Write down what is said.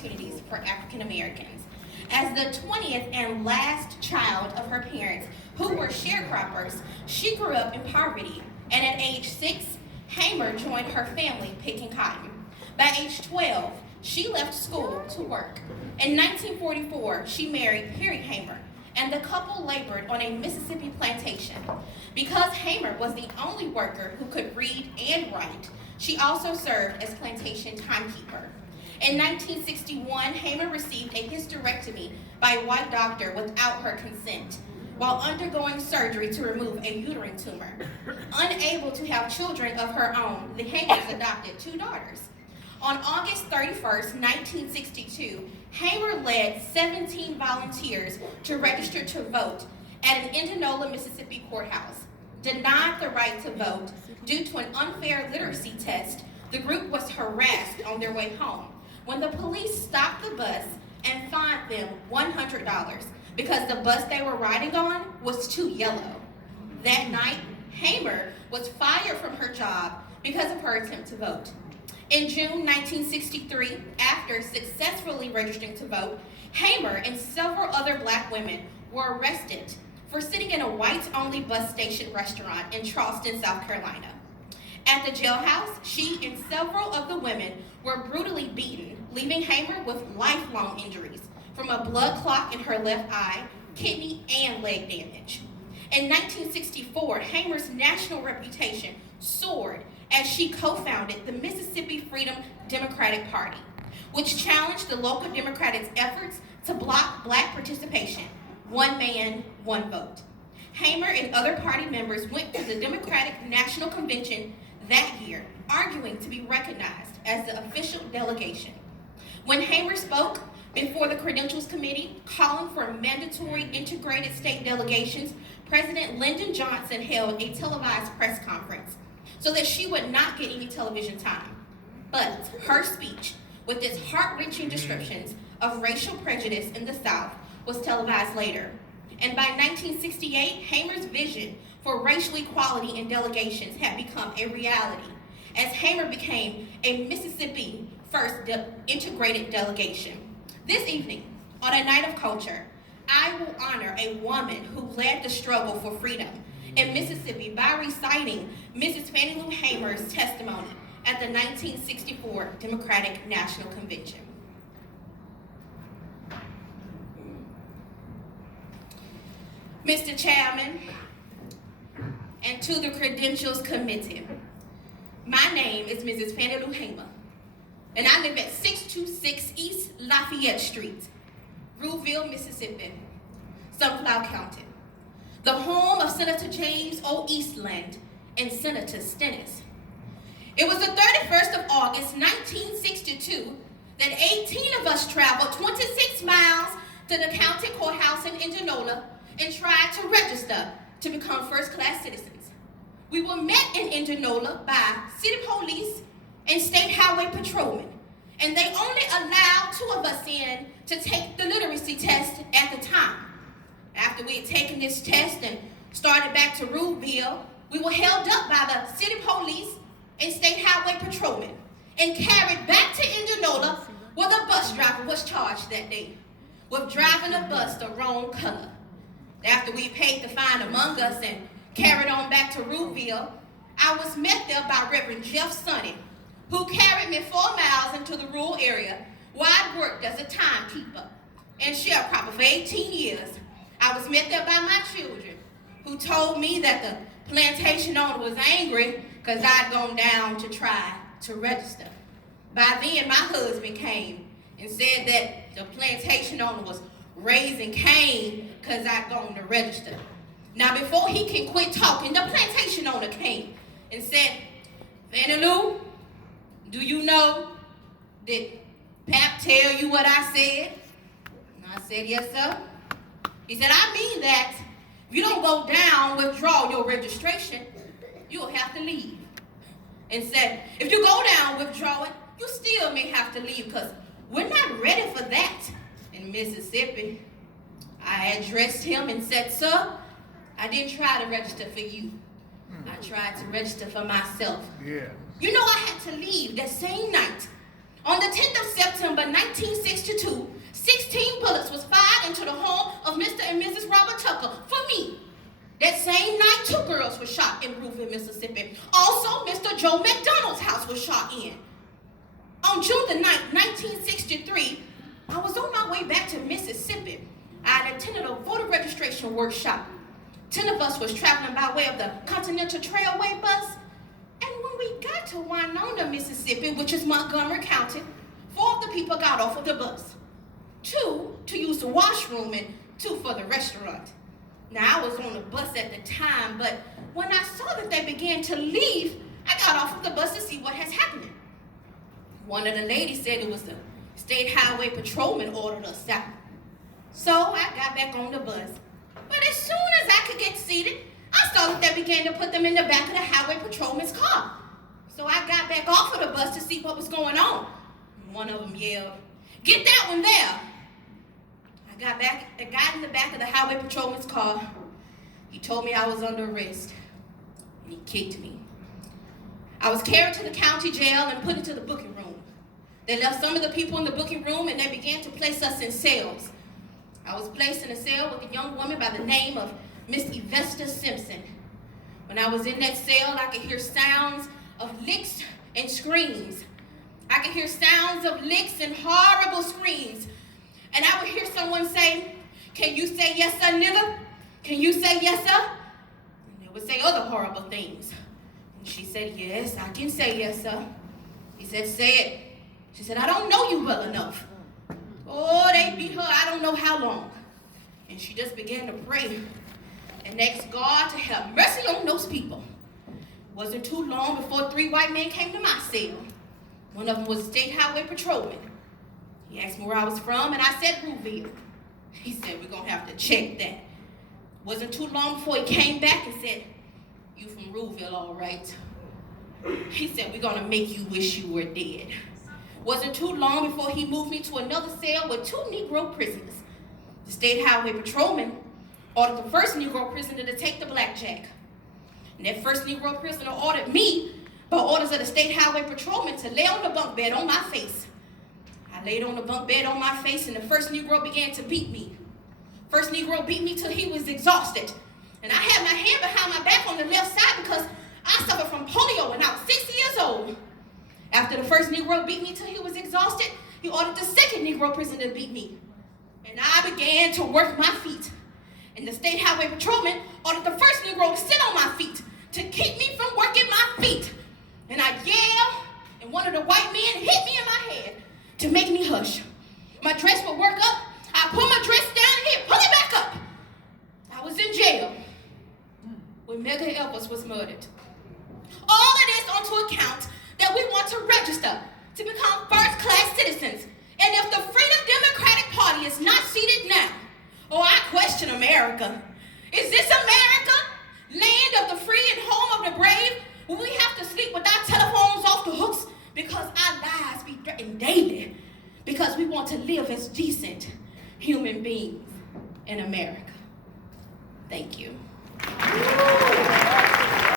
opportunities for African Americans. As the 20th and last child of her parents, who were sharecroppers, she grew up in poverty, and at age 6, Hamer joined her family picking cotton. By age 12, she left school to work. In 1944, she married Harry Hamer, and the couple labored on a Mississippi plantation. Because Hamer was the only worker who could read and write, she also served as plantation timekeeper. In 1961, Hamer received a hysterectomy by a white doctor without her consent, while undergoing surgery to remove a uterine tumor. Unable to have children of her own, the Hamers adopted 2 daughters. On August 31st, 1962, Hamer led 17 volunteers to register to vote at an Indianola, Mississippi courthouse. Denied the right to vote due to an unfair literacy test, the group was harassed on their way home when the police stopped the bus and fined them $100 because the bus they were riding on was too yellow. That night, Hamer was fired from her job because of her attempt to vote. In June 1963, after successfully registering to vote, Hamer and several other black women were arrested for sitting in a whites-only bus station restaurant in Charleston, South Carolina. At the jailhouse, she and several of the women were brutally beaten, leaving Hamer with lifelong injuries from a blood clot in her left eye, kidney, and leg damage. In 1964, Hamer's national reputation soared as she co-founded the Mississippi Freedom Democratic Party, which challenged the local Democrats' efforts to block black participation, one man, one vote. Hamer and other party members went to the Democratic National Convention that year, arguing to be recognized as the official delegation. When Hamer spoke before the Credentials Committee, calling for mandatory integrated state delegations, President Lyndon Johnson held a televised press conference so that she would not get any television time. But her speech, with its heart-wrenching descriptions of racial prejudice in the South, was televised later. And by 1968, Hamer's vision for racial equality in delegations had become a reality, as Hamer became a Mississippi first integrated delegation. This evening, on a night of culture, I will honor a woman who led the struggle for freedom in Mississippi by reciting Mrs. Fannie Lou Hamer's testimony at the 1964 Democratic National Convention. Mr. Chairman, and to the Credentials Committee, my name is Mrs. Fannie Lou Hamer, and I live at 626 East Lafayette Street, Rouville, Mississippi, Sunflower County, the home of Senator James O. Eastland and Senator Stennis. It was the 31st of August, 1962, that 18 of us traveled 26 miles to the county courthouse in Indianola and tried to register to become first-class citizens. We were met in Indianola by city police and state highway patrolmen, and they only allowed 2 of us in to take the literacy test at the time. After we had taken this test and started back to Rouville, we were held up by the city police and state highway patrolmen and carried back to Indianola, where the bus driver was charged that day with driving a bus the wrong color. After we paid the fine among us and carried on back to Rouville, I was met there by Reverend Jeff Sonny, who carried me 4 miles into the rural area where I'd worked as a timekeeper and sharecropper for 18 years. I was met there by my children, who told me that the plantation owner was angry because I'd gone down to try to register. By then, my husband came and said that the plantation owner was raising Cain because I'd gone to register. Now, before he can quit talking, the plantation owner came and said, Fannie Lou, do you know, did Pap tell you what I said? And I said, yes, sir. He said, I mean that if you don't go down, withdraw your registration, you'll have to leave. And said, if you go down, withdraw it, you still may have to leave because we're not ready for that in Mississippi. I addressed him and said, sir, I didn't try to register for you. I tried to register for myself. Yeah. You know, I had to leave that same night. On the 10th of September, 1960, was shot in Roofville, Mississippi. Also, Mr. Joe McDonald's house was shot in. On June the 9th, 1963, I was on my way back to Mississippi. I had attended a voter registration workshop. 10 of us was traveling by way of the Continental Trailway bus. And when we got to Winona, Mississippi, which is Montgomery County, 4 of the people got off of the bus. 2 to use the washroom and 2 for the restaurant. Now, I was on the bus at the time, but when I saw that they began to leave, I got off of the bus to see what has happened. One of the ladies said it was the state highway patrolman ordered us out. So I got back on the bus. But as soon as I could get seated, I saw that they began to put them in the back of the highway patrolman's car. So I got back off of the bus to see what was going on. One of them yelled, "Get that one there." I got in the back of the highway patrolman's car. He told me I was under arrest, and he kicked me. I was carried to the county jail and put into the booking room. They left some of the people in the booking room, and they began to place us in cells. I was placed in a cell with a young woman by the name of Miss Evesta Simpson. When I was in that cell, I could hear sounds of licks and screams. I could hear sounds of licks and horrible screams. And I would hear someone say, "Can you say yes, sir, nigga? Can you say yes, sir?" And they would say other horrible things. And she said, "Yes, I can say yes, sir." He said, "Say it." She said, "I don't know you well enough." Oh, they beat her I don't know how long. And she just began to pray and ask God to have mercy on those people. It wasn't too long before 3 white men came to my cell. One of them was a state highway patrolman. He asked me where I was from, and I said Roofville. He said, "We're going to have to check that." Wasn't too long before he came back and said, "You from Roofville, all right." He said, "We're going to make you wish you were dead." Wasn't too long before he moved me to another cell with 2 Negro prisoners. The state highway patrolman ordered the first Negro prisoner to take the blackjack. And that first Negro prisoner ordered me, by orders of the state highway patrolman, to lay on the bunk bed on my face. I laid on the bunk bed on my face, and the first Negro began to beat me. First Negro beat me till he was exhausted. And I had my hand behind my back on the left side because I suffered from polio when I was 6 years old. After the first Negro beat me till he was exhausted, he ordered the second Negro prisoner to beat me. And I began to work my feet. And the state highway patrolman ordered the first Negro to sit on my feet to keep me from working my feet. And I yelled, and one of the white men hit me in my head to make me hush. My dress would work up. I pull my dress down, and he'd pull it back up. I was in jail when Medgar Evers was murdered. All of this onto account that we want to register to become first-class citizens. And if the Freedom Democratic Party is not seated now, I question America. Is this America, land of the free and home of the brave, where we have to sleep with our telephones off the hooks because our lives be threatened daily because we want to live as decent human beings in America? Thank you.